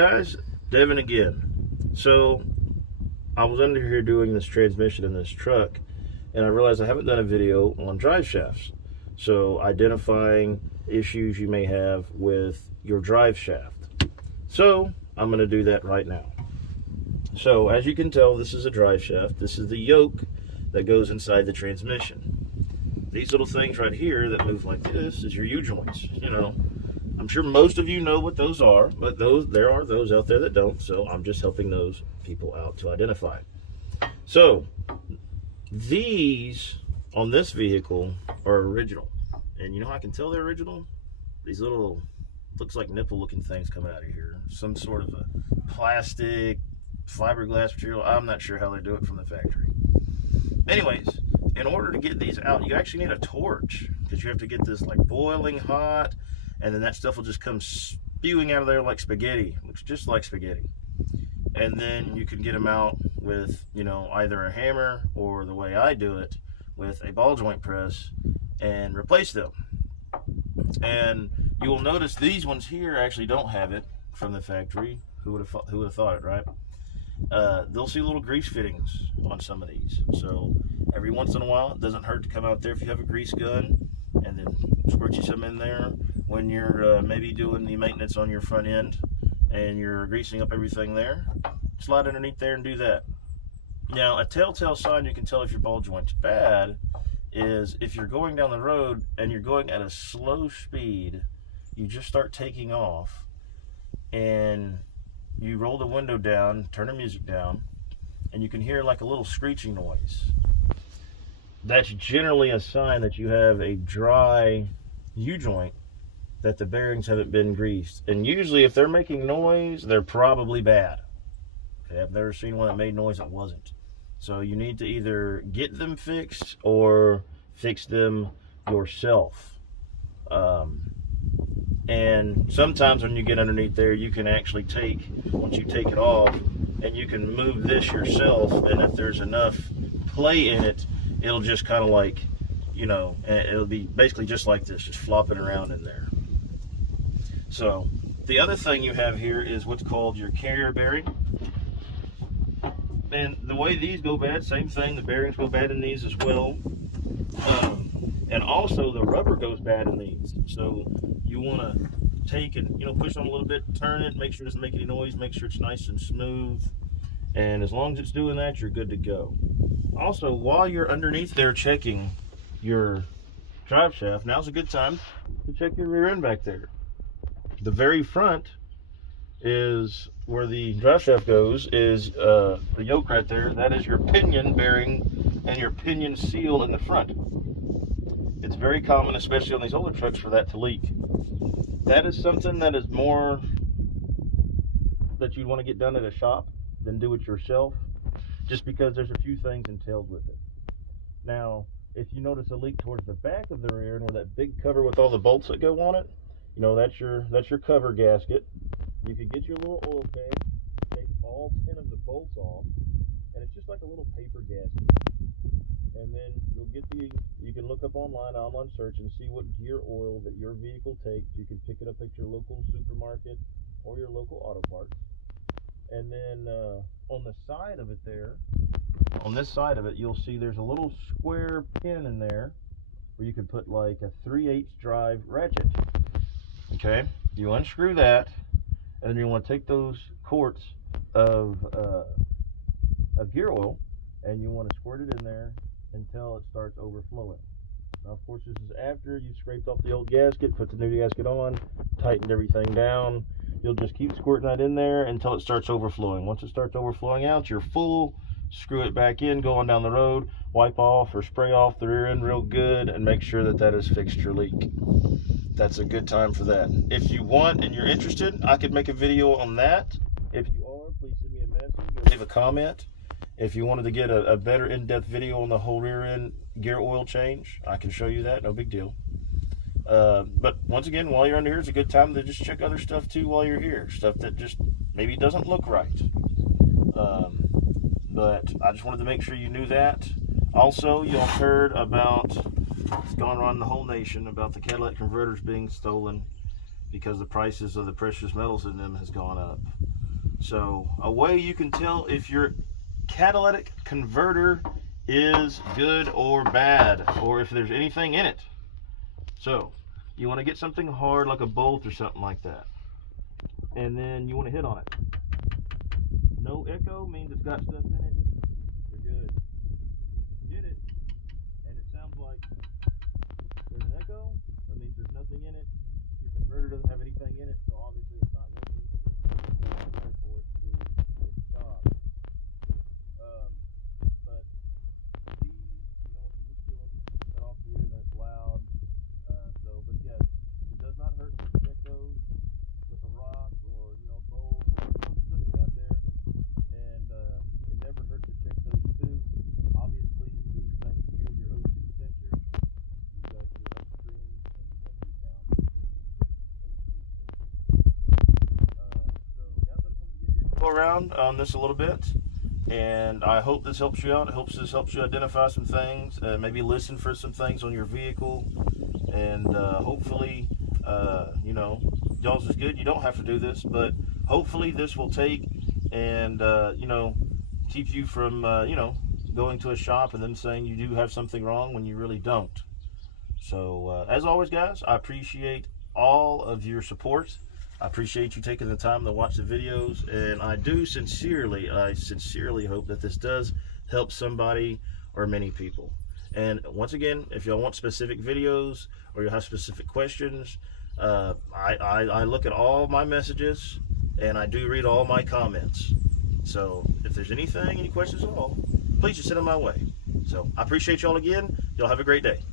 guys, Devin again. So I was under here doing this transmission in this truck, and I realized I haven't done a video on drive shafts. So identifying issues you may have with your drive shaft. So I'm going to do that right now. So as you can tell, this is a drive shaft. This is the yoke that goes inside the transmission. These little things right here that move like this is your U-joints. You know, I'm sure most of you know what those are, but there are those out there that don't, so I'm just helping those people out to identify. So these on this vehicle are original, and you know how I can tell they're original? These little, looks like nipple looking things coming out of here, some sort of a plastic fiberglass material. I'm not sure how they do it from the factory. Anyways, in order to get these out, you actually need a torch, because you have to get this like boiling hot, and then that stuff will just come spewing out of there like spaghetti. Looks just like spaghetti. And then you can get them out with, you know, either a hammer or the way I do it with a ball joint press and replace them. And you will notice these ones here actually don't have it from the factory. Who would have thought it, right? They'll see little grease fittings on some of these. So every once in a while, it doesn't hurt to come out there if you have a grease gun and then squirt you some in there when you're maybe doing the maintenance on your front end and you're greasing up everything there. Slide underneath there and do that. Now, a telltale sign you can tell if your ball joint's bad is if you're going down the road and you're going at a slow speed, you just start taking off and you roll the window down, turn the music down, and you can hear like a little screeching noise. That's generally a sign that you have a dry U-joint, that the bearings haven't been greased. And usually if they're making noise, they're probably bad. Okay, I've never seen one that made noise that wasn't. So you need to either get them fixed or fix them yourself. And sometimes when you get underneath there, you can actually once you take it off, and you can move this yourself, and if there's enough play in it, it'll just kind of like, you know, it'll be basically just like this, just flopping around in there. So the other thing you have here is what's called your carrier bearing. And the way these go bad, same thing, the bearings go bad in these as well. And also the rubber goes bad in these. So you want to take and, you know, push on a little bit, turn it, make sure it doesn't make any noise, make sure it's nice and smooth. And as long as it's doing that, you're good to go. Also, while you're underneath there checking your drive shaft, now's a good time to check your rear end back there. The very front is where the drive shaft goes, is the yoke right there. That is your pinion bearing and your pinion seal in the front. It's very common, especially on these older trucks, for that to leak. That is something that is more that you'd want to get done at a shop than do it yourself, just because there's a few things entailed with it. Now, if you notice a leak towards the back of the rear end, where that big cover with all the bolts that go on it, you know, that's your cover gasket. You could get your little oil pan, take all 10 of the bolts off, and it's just like a little paper gasket. And then you can look up online search, and see what gear oil that your vehicle takes. You can pick it up at your local supermarket or your local auto parts. And then on the side of it there, on this side of it, you'll see there's a little square pin in there where you can put like a 3/8 drive ratchet. Okay, you unscrew that, and then you want to take those quarts of gear oil, and you want to squirt it in there until it starts overflowing. Now, of course, this is after you've scraped off the old gasket, put the new gasket on, tightened everything down. You'll just keep squirting that in there until it starts overflowing. Once it starts overflowing out, you're full. Screw it back in, going down the road, wipe off or spray off the rear end real good, and make sure that that has fixed your leak. That's a good time for that. If you want and you're interested, I could make a video on that. If you are, please send me a message or leave a comment. If you wanted to get a better in-depth video on the whole rear end gear oil change, I can show you that, no big deal. But once again, while you're under here, it's a good time to just check other stuff too while you're here. Stuff that just maybe doesn't look right. But I just wanted to make sure you knew that. Also, y'all heard about, it's gone around the whole nation, about the catalytic converters being stolen because the prices of the precious metals in them has gone up. So a way you can tell if your catalytic converter is good or bad, or if there's anything in it. So you want to get something hard like a bolt or something like that, and then you want to hit on it. No echo means it's got stuff in it. You're good. If you hit it and it sounds like there's an echo, that means there's nothing in it. Your converter doesn't have anything in it, so obviously it's not working because it's not there for it to do its job. But these, you know, people steal them, cut off here, and it's loud. But yes, it does not hurt to check those with a rock or, you know, a bolt. Something out there, and it never hurts to check those too. Obviously, these things here, your O2 sensors, you've got your upstream and you have your downstream O2 sensors. So yeah, I just wanted to give you a go around on this a little bit. And I hope this helps you out. I hope this helps you identify some things, maybe listen for some things on your vehicle, and hopefully, you know, y'all's is good. You don't have to do this, but hopefully this will take and, you know, keep you from, you know, going to a shop and them saying you do have something wrong when you really don't. So, as always, guys, I appreciate all of your support. I appreciate you taking the time to watch the videos, and I sincerely hope that this does help somebody or many people. And once again, if y'all want specific videos or you have specific questions, I look at all my messages and I do read all my comments. So if there's any questions at all, please just send them my way. So I appreciate y'all again. Y'all have a great day.